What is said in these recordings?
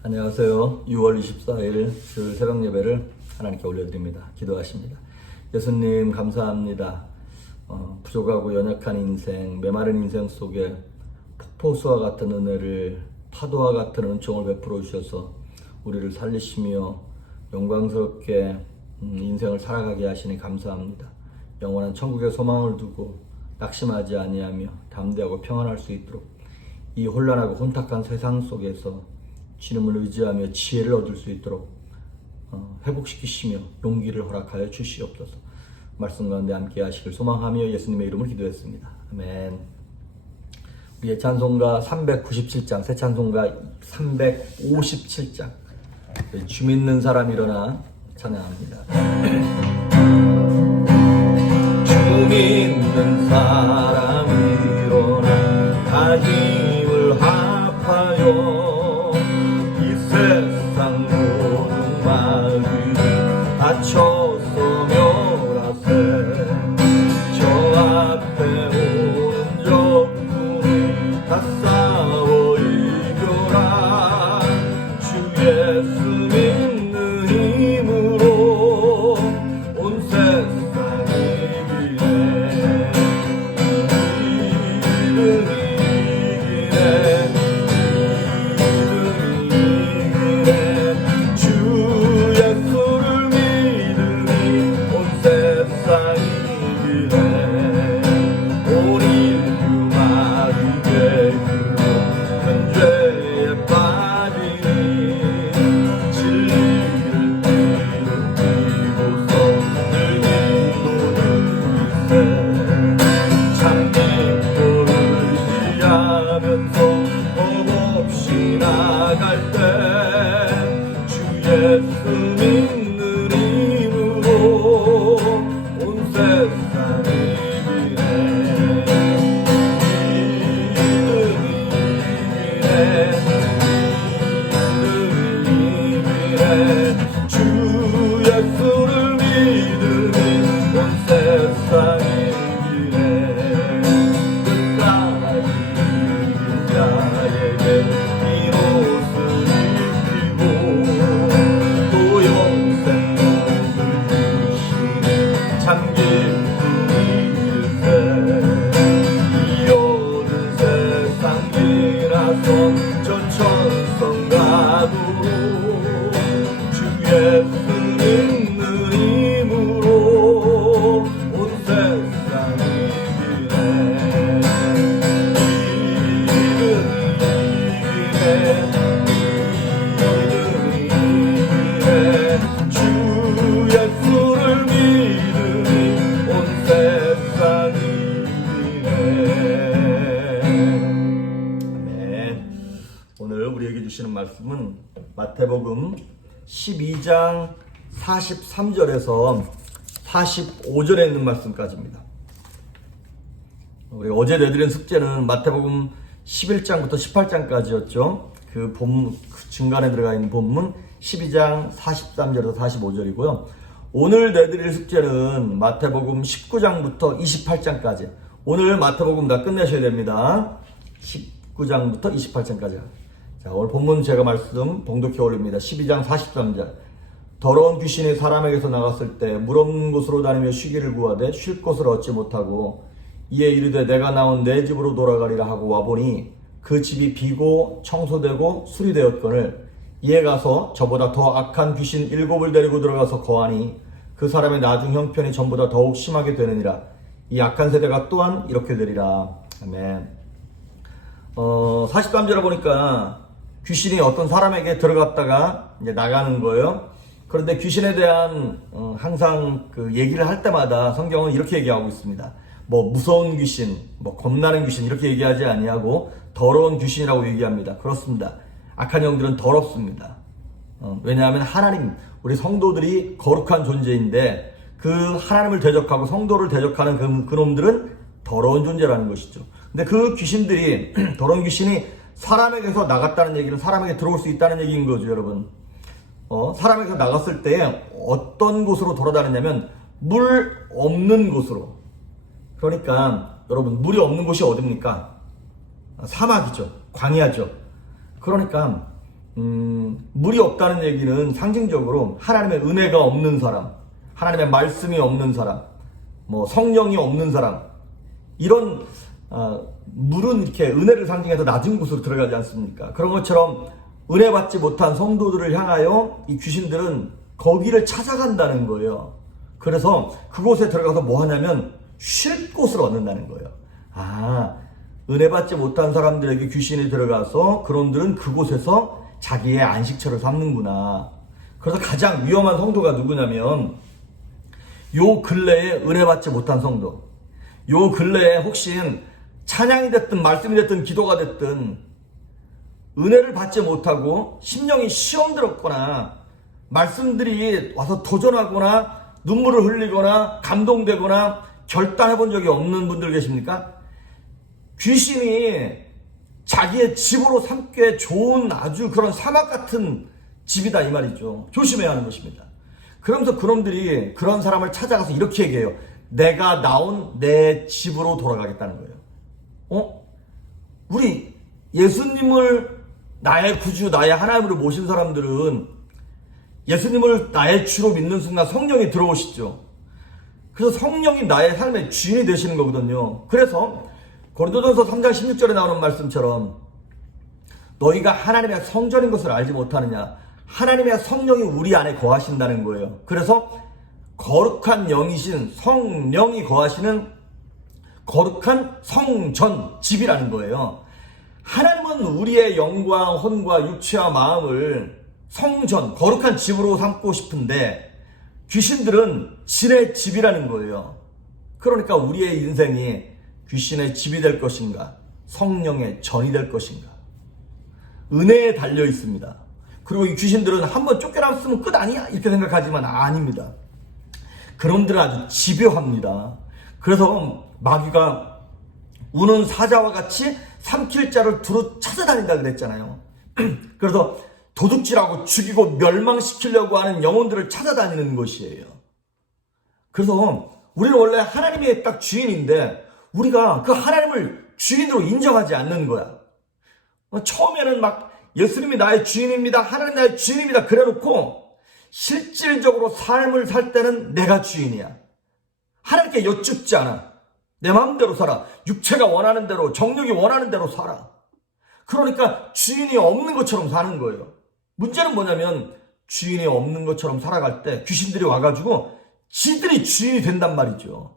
안녕하세요. 6월 24일 주일 새벽 예배를 하나님께 올려드립니다. 기도하십니다. 예수님 감사합니다. 부족하고 연약한 인생, 메마른 인생 속에 폭포수와 같은 은혜를, 파도와 같은 은총을 베풀어 주셔서 우리를 살리시며 영광스럽게 인생을 살아가게 하시니 감사합니다. 영원한 천국의 소망을 두고 낙심하지 아니하며 담대하고 평안할 수 있도록 이 혼란하고 혼탁한 세상 속에서 주님을 의지하며 지혜를 얻을 수 있도록 회복시키시며 용기를 허락하여 주시옵소서. 말씀 가운데 함께 하시길 소망하며 예수님의 이름으로 기도했습니다. 아멘. 우리의 찬송가 397장, 새 찬송가 357장, 주 믿는 사람 일어나 찬양합니다. 주 믿는 사람 일어나 다 힘을 합하여 세상 모든 마귀를 다쳐서 멸하세. 저 앞에 오는 적군을 다 싸워 이겨라. 주 예수 믿는 힘으로 온 세상이 이기네. 예수 믿는 힘으로 온 세상이 이기네. 주 예수를 믿으니 온 세상이 이기네. 끝까지 이긴 자에게 이 옷을 저 천성가도 주 예수 믿는 힘으로 온 세상이 이기네. 이기네. 주 예수를 믿으니 온 세상이 이기네. 오늘 우리에게 주시는 말씀은 마태복음 12장 43절에서 45절에 있는 말씀까지입니다. 우리 어제 내드린 숙제는 마태복음 11장부터 18장까지였죠. 그 중간에 들어가 있는 본문 12장 43절에서 45절이고요. 오늘 내드릴 숙제는 마태복음 19장부터 28장까지. 오늘 마태복음 다 끝내셔야 됩니다. 19장부터 28장까지. 자, 오늘 본문 제가 말씀 봉독해 올립니다. 12장 43절. 더러운 귀신이 사람에게서 나갔을 때 물 없는 곳으로 다니며 쉬기를 구하되 쉴 곳을 얻지 못하고 이에 이르되 내가 나온 내 집으로 돌아가리라 하고 와보니 그 집이 비고 청소되고 수리되었거늘 이에 가서 저보다 더 악한 귀신 7을 데리고 들어가서 거하니 그 사람의 나중 형편이 전보다 더욱 심하게 되느니라. 이 악한 세대가 또한 이렇게 되리라. 아멘. 43절에 보니까 귀신이 어떤 사람에게 들어갔다가 이제 나가는 거예요. 그런데 귀신에 대한 항상 그 얘기를 할 때마다 성경은 이렇게 얘기하고 있습니다. 뭐 무서운 귀신, 뭐 겁나는 귀신 이렇게 얘기하지 아니하고 더러운 귀신이라고 얘기합니다. 그렇습니다. 악한 영들은 더럽습니다. 왜냐하면 하나님, 우리 성도들이 거룩한 존재인데 그 하나님을 대적하고 성도를 대적하는 그 놈들은 더러운 존재라는 것이죠. 근데 그 귀신들이 더러운 귀신이 사람에게서 나갔다는 얘기는 사람에게 들어올 수 있다는 얘기인 거죠, 여러분. 사람에게서 나갔을 때 어떤 곳으로 돌아다니냐면 물 없는 곳으로. 그러니까 여러분, 물이 없는 곳이 어딥니까? 사막이죠. 광야죠. 그러니까 물이 없다는 얘기는 상징적으로 하나님의 은혜가 없는 사람, 하나님의 말씀이 없는 사람, 뭐 성령이 없는 사람, 이런 물은 이렇게 은혜를 상징해서 낮은 곳으로 들어가지 않습니까? 그런 것처럼 은혜 받지 못한 성도들을 향하여 이 귀신들은 거기를 찾아간다는 거예요. 그래서 그곳에 들어가서 뭐 하냐면 쉴 곳을 얻는다는 거예요. 은혜 받지 못한 사람들에게 귀신이 들어가서 그놈들은 그곳에서 자기의 안식처를 삼는구나. 그래서 가장 위험한 성도가 누구냐면 요 근래에 은혜 받지 못한 성도, 요 근래에 혹시 찬양이 됐든 말씀이 됐든 기도가 됐든 은혜를 받지 못하고 심령이 시험 들었거나 말씀들이 와서 도전하거나 눈물을 흘리거나 감동되거나 결단해 본 적이 없는 분들 계십니까? 귀신이 자기의 집으로 삼기에 좋은 아주 그런 사막 같은 집이다 이 말이죠. 조심해야 하는 것입니다. 그러면서 그놈들이 그런 사람을 찾아가서 이렇게 얘기해요. 내가 나온 내 집으로 돌아가겠다는 거예요. 우리 예수님을 나의 구주, 나의 하나님으로 모신 사람들은 예수님을 나의 주로 믿는 순간 성령이 들어오시죠. 그래서 성령이 나의 삶의 주인이 되시는 거거든요. 그래서 고린도전서 3장 16절에 나오는 말씀처럼 너희가 하나님의 성전인 것을 알지 못하느냐. 하나님의 성령이 우리 안에 거하신다는 거예요. 그래서 거룩한 영이신 성령이 거하시는 거룩한 성전, 집이라는 거예요. 하나님은 우리의 영과 혼과 육체와 마음을 성전, 거룩한 집으로 삼고 싶은데 귀신들은 진의 집이라는 거예요. 그러니까 우리의 인생이 귀신의 집이 될 것인가, 성령의 전이 될 것인가, 은혜에 달려 있습니다. 그리고 이 귀신들은 한번 쫓겨났으면 끝 아니야? 이렇게 생각하지만 아닙니다. 그놈들은 아주 집요합니다. 그래서 마귀가 우는 사자와 같이 삼킬 자를 두루 찾아다닌다 그랬잖아요. 그래서 도둑질하고 죽이고 멸망시키려고 하는 영혼들을 찾아다니는 것이에요. 그래서 우리는 원래 하나님의 딱 주인인데 우리가 그 하나님을 주인으로 인정하지 않는 거야. 처음에는 막 예수님이 나의 주인입니다. 하나님 나의 주인입니다. 그래놓고 실질적으로 삶을 살 때는 내가 주인이야. 하나님께 여쭙지 않아. 내 마음대로 살아. 육체가 원하는 대로, 정욕이 원하는 대로 살아. 그러니까 주인이 없는 것처럼 사는 거예요. 문제는 뭐냐면 주인이 없는 것처럼 살아갈 때 귀신들이 와가지고 지들이 주인이 된단 말이죠.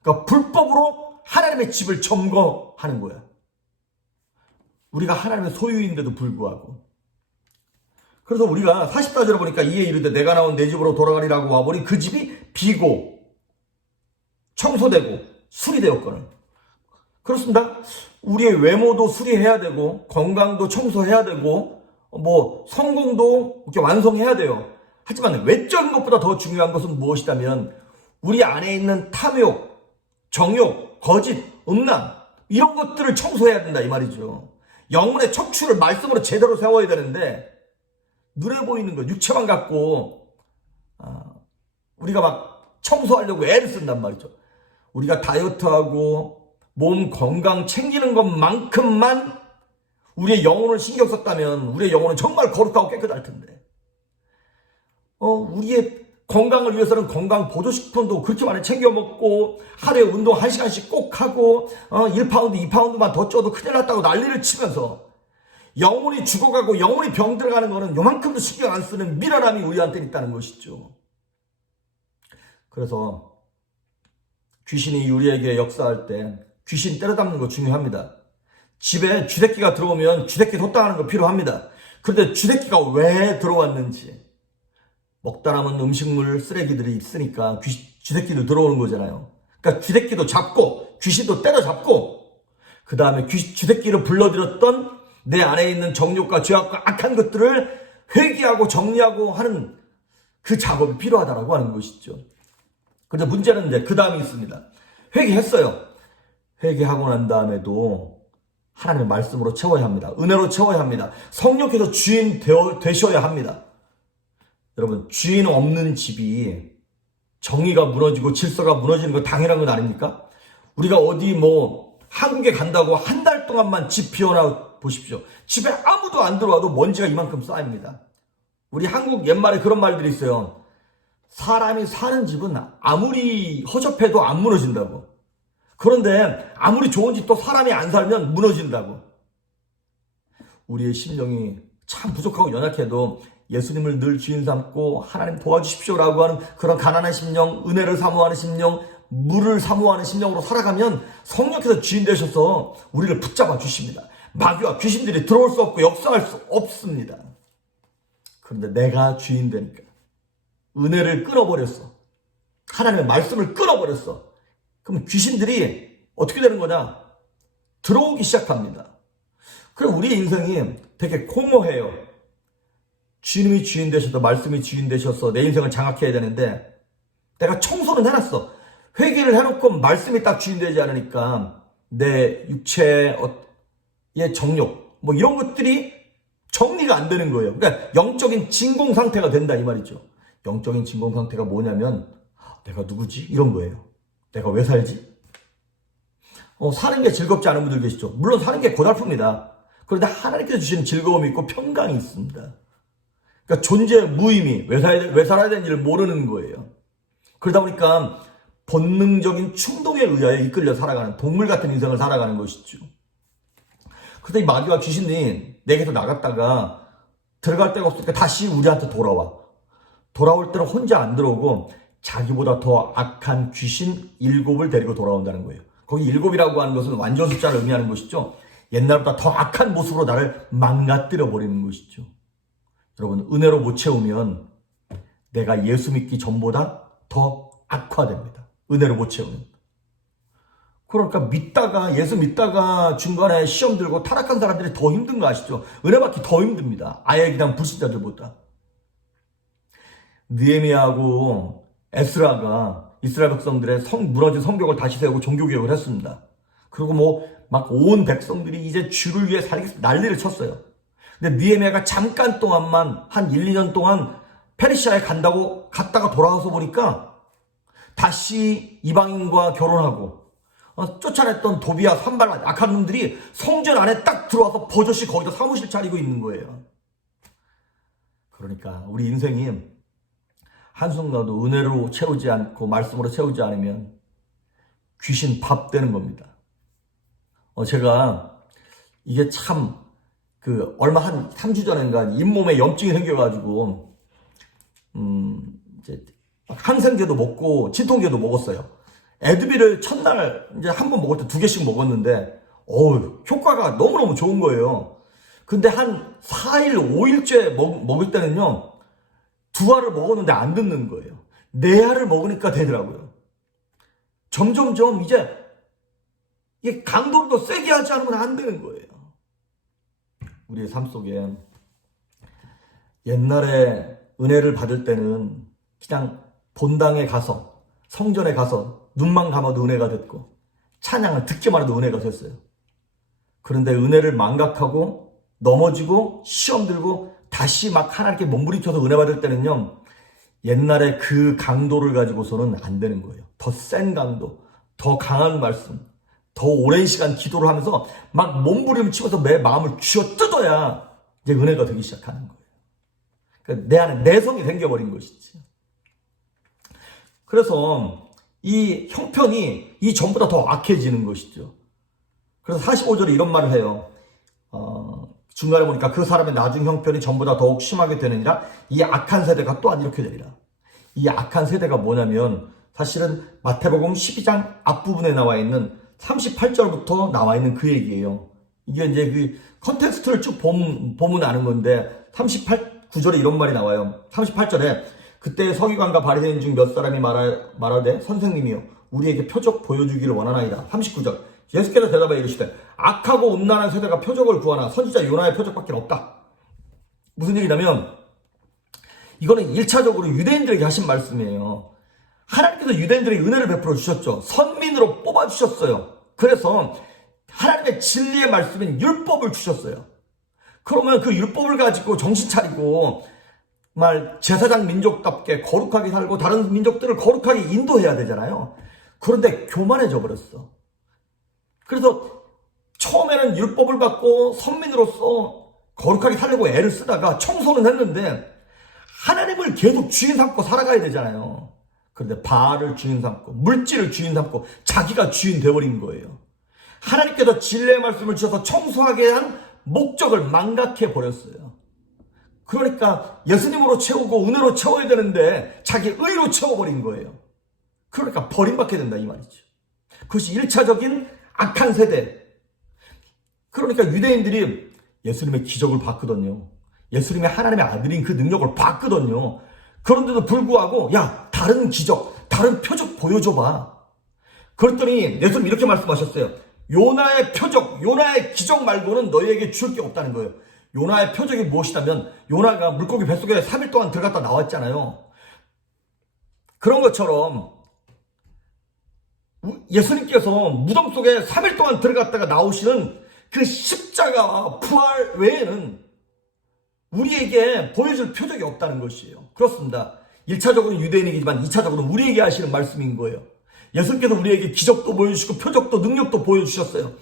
그러니까 불법으로 하나님의 집을 점거하는 거야. 우리가 하나님의 소유인데도 불구하고. 그래서 우리가 40다절에 보니까 이에 이르되 내가 나온 내 집으로 돌아가리라고 와보니 그 집이 비고 청소되고 수리되었거늘. 그렇습니다. 우리의 외모도 수리해야 되고 건강도 청소해야 되고 뭐 성공도 이렇게 완성해야 돼요. 하지만 외적인 것보다 더 중요한 것은 무엇이냐면 우리 안에 있는 탐욕, 정욕, 거짓, 음란 이런 것들을 청소해야 된다 이 말이죠. 영혼의 척추를 말씀으로 제대로 세워야 되는데 눈에 보이는 거 육체만 갖고 우리가 막 청소하려고 애를 쓴단 말이죠. 우리가 다이어트하고 몸 건강 챙기는 것만큼만 우리의 영혼을 신경 썼다면 우리의 영혼은 정말 거룩하고 깨끗할 텐데 우리의 건강을 위해서는 건강 보조식품도 그렇게 많이 챙겨 먹고 하루에 운동 1시간씩 꼭 하고 1파운드 2파운드만 더 쪄도 큰일 났다고 난리를 치면서 영혼이 죽어가고 영혼이 병들어가는 거는 요만큼도 신경 안 쓰는 미련함이 우리한테 있다는 것이죠. 그래서 귀신이 우리에게 역사할 때 귀신 때려잡는 거 중요합니다. 집에 쥐새끼가 들어오면 쥐새끼 뒀다하는 거 필요합니다. 그런데 쥐새끼가 왜 들어왔는지 먹다 남은 음식물 쓰레기들이 있으니까 쥐새끼도 들어오는 거잖아요. 그러니까 쥐새끼도 잡고 귀신도 때려잡고 그 다음에 쥐새끼를 불러들였던 내 안에 있는 정욕과 죄악과 악한 것들을 회개하고 정리하고 하는 그 작업이 필요하다라고 하는 것이죠. 그런데 문제는 이제 그 다음이 있습니다. 회개했어요. 회개하고 난 다음에도 하나님의 말씀으로 채워야 합니다. 은혜로 채워야 합니다. 성령께서 주인 되셔야 합니다. 여러분, 주인 없는 집이 정의가 무너지고 질서가 무너지는 거 당연한 건 아닙니까? 우리가 어디 한국에 간다고 한 달 동안만 집 비워놔 보십시오. 집에 아무도 안 들어와도 먼지가 이만큼 쌓입니다. 우리 한국 옛말에 그런 말들이 있어요. 사람이 사는 집은 아무리 허접해도 안 무너진다고. 그런데 아무리 좋은 집도 사람이 안 살면 무너진다고. 우리의 심령이 참 부족하고 연약해도 예수님을 늘 주인 삼고 하나님 도와주십시오라고 하는 그런 가난한 심령, 은혜를 사모하는 심령, 물을 사모하는 심령으로 살아가면 성령께서 주인 되셔서 우리를 붙잡아 주십니다. 마귀와 귀신들이 들어올 수 없고 역사할 수 없습니다. 그런데 내가 주인 되니까 은혜를 끊어버렸어. 하나님의 말씀을 끊어버렸어. 그럼 귀신들이 어떻게 되는 거냐? 들어오기 시작합니다. 그럼 우리의 인생이 되게 공허해요. 주님이 주인 되셔서 말씀이 주인 되셔서 내 인생을 장악해야 되는데 내가 청소는 해놨어. 회개를 해놓고 말씀이 딱 주인 되지 않으니까 내 육체의 정욕 뭐 이런 것들이 정리가 안 되는 거예요. 그러니까 영적인 진공 상태가 된다 이 말이죠. 영적인 진공 상태가 뭐냐면 내가 누구지? 이런 거예요. 내가 왜 살지? 사는 게 즐겁지 않은 분들 계시죠. 물론 사는 게 고달픕니다. 그런데 하나님께서 주시는 즐거움이 있고 평강이 있습니다. 그러니까 존재의 무의미, 왜 살아야 되는지를 모르는 거예요. 그러다 보니까 본능적인 충동에 의하여 이끌려 살아가는 동물 같은 인생을 살아가는 것이죠. 그런데 이 마귀와 귀신이 내게서 나갔다가 들어갈 데가 없으니까 다시 우리한테 돌아와. 돌아올 때는 혼자 안 들어오고 자기보다 더 악한 귀신 7을 데리고 돌아온다는 거예요. 거기 7이라고 하는 것은 완전 숫자를 의미하는 것이죠. 옛날보다 더 악한 모습으로 나를 망가뜨려 버리는 것이죠. 여러분, 은혜로 못 채우면 내가 예수 믿기 전보다 더 악화됩니다. 은혜로 못 채우면. 그러니까 예수 믿다가 중간에 시험 들고 타락한 사람들이 더 힘든 거 아시죠? 은혜 받기 더 힘듭니다. 아예 그냥 불신자들보다. 느헤미야하고 에스라가 이스라엘 백성들의 무너진 성벽을 다시 세우고 종교개혁을 했습니다. 그리고 막 온 백성들이 이제 주를 위해 난리를 쳤어요. 근데 느헤미야가 잠깐 동안만 한 1, 2년 동안 페르시아에 갔다가 돌아와서 보니까 다시 이방인과 결혼하고 쫓아냈던 도비아, 산발라 악한 놈들이 성전 안에 딱 들어와서 버젓이 거기다 사무실 차리고 있는 거예요. 그러니까 우리 인생이 한순간도 은혜로 채우지 않고 말씀으로 채우지 않으면 귀신 밥 되는 겁니다. 제가 이게 참 얼마 한 3주 전인가 잇몸에 염증이 생겨가지고 이제 항생제도 먹고 진통제도 먹었어요. 에드빌을 첫날 이제 한 번 먹을 때 2개씩 먹었는데 효과가 너무너무 좋은 거예요. 근데 한 4일, 5일째 먹을 때는요 2알을 먹었는데 안 듣는 거예요. 4알을 먹으니까 되더라고요. 점점점 이제 이게 강도를 더 세게 하지 않으면 안 되는 거예요. 우리의 삶 속에 옛날에 은혜를 받을 때는 그냥 본당에 가서 성전에 가서 눈만 감아도 은혜가 됐고 찬양을 듣기만 해도 은혜가 됐어요. 그런데 은혜를 망각하고 넘어지고 시험 들고 다시 막 하나님께 몸부림쳐서 은혜 받을 때는요 옛날에 그 강도를 가지고서는 안 되는 거예요. 더 센 강도, 더 강한 말씀, 더 오랜 시간 기도를 하면서 막 몸부림치면서 내 마음을 쥐어뜯어야 이제 은혜가 되기 시작하는 거예요. 그러니까 내 안에 내성이 생겨버린 것이지. 그래서 이 형편이 이 전보다 더 악해지는 것이죠. 그래서 45절에 이런 말을 해요. 중간에 보니까 그 사람의 나중 형편이 전보다 더욱 심하게 되느니라. 이 악한 세대가 또한 이렇게 되리라. 이 악한 세대가 뭐냐면 사실은 마태복음 12장 앞부분에 나와 있는 38절부터 나와 있는 그 얘기예요. 이게 이제 그 컨텍스트를 쭉 보면 아는 건데 9절에 이런 말이 나와요. 38절에 그때 서기관과 바리새인 중 몇 사람이 말하되 선생님이요 우리에게 표적 보여주기를 원하나이다. 39절 예수께서 대답하여 이르시되 악하고 음란한 세대가 표적을 구하나 선지자 요나의 표적밖에 없다. 무슨 얘기냐면 이거는 1차적으로 유대인들에게 하신 말씀이에요. 하나님께서 유대인들에게 은혜를 베풀어 주셨죠. 선민으로 뽑아주셨어요. 그래서 하나님의 진리의 말씀인 율법을 주셨어요. 그러면 그 율법을 가지고 정신 차리고 제사장 민족답게 거룩하게 살고 다른 민족들을 거룩하게 인도해야 되잖아요. 그런데 교만해져 버렸어. 그래서 처음에는 율법을 받고 선민으로서 거룩하게 살려고 애를 쓰다가 청소는 했는데 하나님을 계속 주인 삼고 살아가야 되잖아요. 그런데 바알을 주인 삼고 물질을 주인 삼고 자기가 주인 되어버린 거예요. 하나님께서 진리의 말씀을 주셔서 청소하게 한 목적을 망각해 버렸어요. 그러니까 예수님으로 채우고 은혜로 채워야 되는데 자기 의로 채워버린 거예요. 그러니까 버림받게 된다 이 말이죠. 그것이 1차적인 악한 세대. 그러니까 유대인들이 예수님의 기적을 봤거든요. 예수님의 하나님의 아들인 그 능력을 봤거든요. 그런데도 불구하고 야 다른 기적, 다른 표적 보여줘봐. 그랬더니 예수님 이렇게 말씀하셨어요. 요나의 표적, 요나의 기적 말고는 너희에게 줄 게 없다는 거예요. 요나의 표적이 무엇이냐면 요나가 물고기 뱃속에 3일 동안 들어갔다 나왔잖아요. 그런 것처럼 예수님께서 무덤 속에 3일 동안 들어갔다가 나오시는 그 십자가와 부활 외에는 우리에게 보여줄 표적이 없다는 것이에요. 그렇습니다. 1차적으로는 유대인이지만 2차적으로는 우리에게 하시는 말씀인 거예요. 예수님께서 우리에게 기적도 보여주시고 표적도 능력도 보여주셨어요.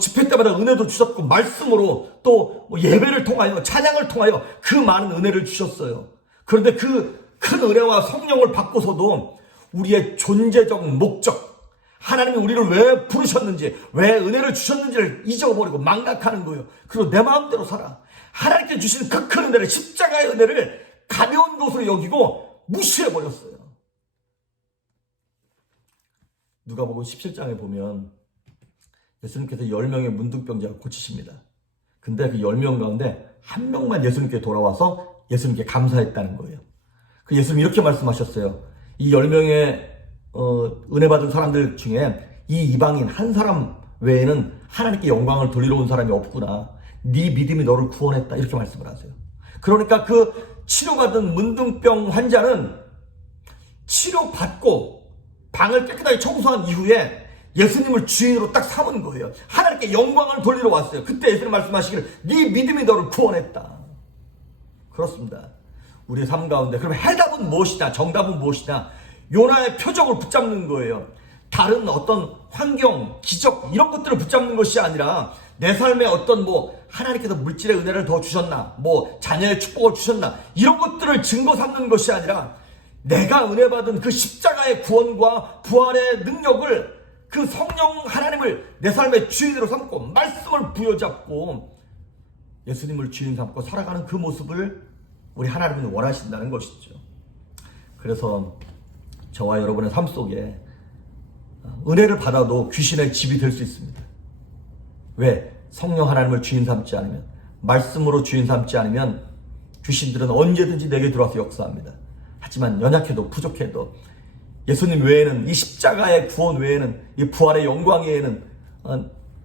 집회 때마다 은혜도 주셨고 말씀으로 또 예배를 통하여 찬양을 통하여 그 많은 은혜를 주셨어요. 그런데 그 큰 은혜와 성령을 받고서도 우리의 존재적 목적, 하나님이 우리를 왜 부르셨는지, 왜 은혜를 주셨는지를 잊어버리고 망각하는 거예요. 그리고 내 마음대로 살아. 하나님께 주신 그 큰 은혜를, 십자가의 은혜를 가벼운 것으로 여기고 무시해버렸어요. 누가복음 17장에 보면 예수님께서 10명의 문둥병자를 고치십니다. 근데 그 10명 가운데 한 명만 예수님께 돌아와서 예수님께 감사했다는 거예요. 그 예수님이 이렇게 말씀하셨어요. 이 10명의 은혜 받은 사람들 중에 이 이방인 한 사람 외에는 하나님께 영광을 돌리러 온 사람이 없구나. 네 믿음이 너를 구원했다. 이렇게 말씀을 하세요. 그러니까 그 치료받은 문둥병 환자는 치료받고 방을 깨끗하게 청소한 이후에 예수님을 주인으로 딱 삼은 거예요. 하나님께 영광을 돌리러 왔어요. 그때 예수님 말씀하시기를 네 믿음이 너를 구원했다. 그렇습니다. 우리의 삶 가운데 그럼 해답은 무엇이냐, 정답은 무엇이냐, 요나의 표적을 붙잡는 거예요. 다른 어떤 환경, 기적 이런 것들을 붙잡는 것이 아니라 내 삶에 어떤 하나님께서 물질의 은혜를 더 주셨나, 자녀의 축복을 주셨나 이런 것들을 증거 삼는 것이 아니라 내가 은혜 받은 그 십자가의 구원과 부활의 능력을, 그 성령 하나님을 내 삶의 주인으로 삼고 말씀을 부여잡고 예수님을 주인 삼고 살아가는 그 모습을 우리 하나님은 원하신다는 것이죠. 그래서 저와 여러분의 삶 속에 은혜를 받아도 귀신의 집이 될 수 있습니다. 왜? 성령 하나님을 주인 삼지 않으면, 말씀으로 주인 삼지 않으면 귀신들은 언제든지 내게 들어와서 역사합니다. 하지만 연약해도 부족해도 예수님 외에는, 이 십자가의 구원 외에는, 이 부활의 영광 외에는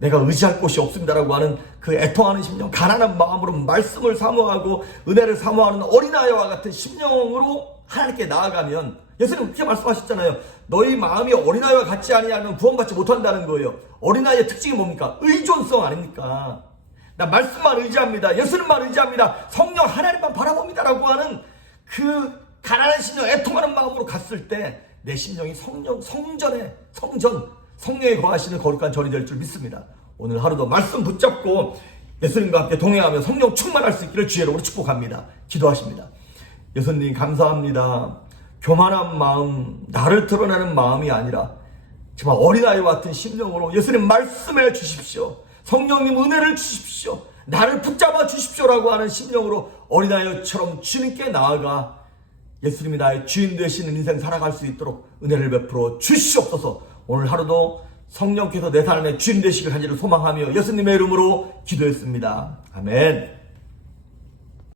내가 의지할 곳이 없습니다라고 하는 그 애통하는 심령, 가난한 마음으로 말씀을 사모하고 은혜를 사모하는 어린아이와 같은 심령으로 하나님께 나아가면, 예수님 그렇게 말씀하셨잖아요. 너희 마음이 어린아이와 같지 아니하면 구원받지 못한다는 거예요. 어린아이의 특징이 뭡니까? 의존성 아닙니까? 나 말씀만 의지합니다. 예수님만 의지합니다. 성령 하나님만 바라봅니다라고 하는 그 가난한 심령, 애통하는 마음으로 갔을 때 내 심령이 성령에 거하시는 거룩한 절이 될 줄 믿습니다. 오늘 하루도 말씀 붙잡고 예수님과 함께 동행하며 성령 충만할 수 있기를 주의 이름으로 축복합니다. 기도하십니다. 예수님 감사합니다. 교만한 마음, 나를 드러내는 마음이 아니라 정말 어린아이와 같은 심령으로 예수님 말씀해 주십시오. 성령님 은혜를 주십시오. 나를 붙잡아 주십시오라고 하는 심령으로 어린아이처럼 주님께 나아가 예수님이 나의 주인 되시는 인생 살아갈 수 있도록 은혜를 베풀어 주시옵소서. 오늘 하루도 성령께서 내 삶의 주인 되시길 하기를 소망하며 예수님의 이름으로 기도했습니다. 아멘.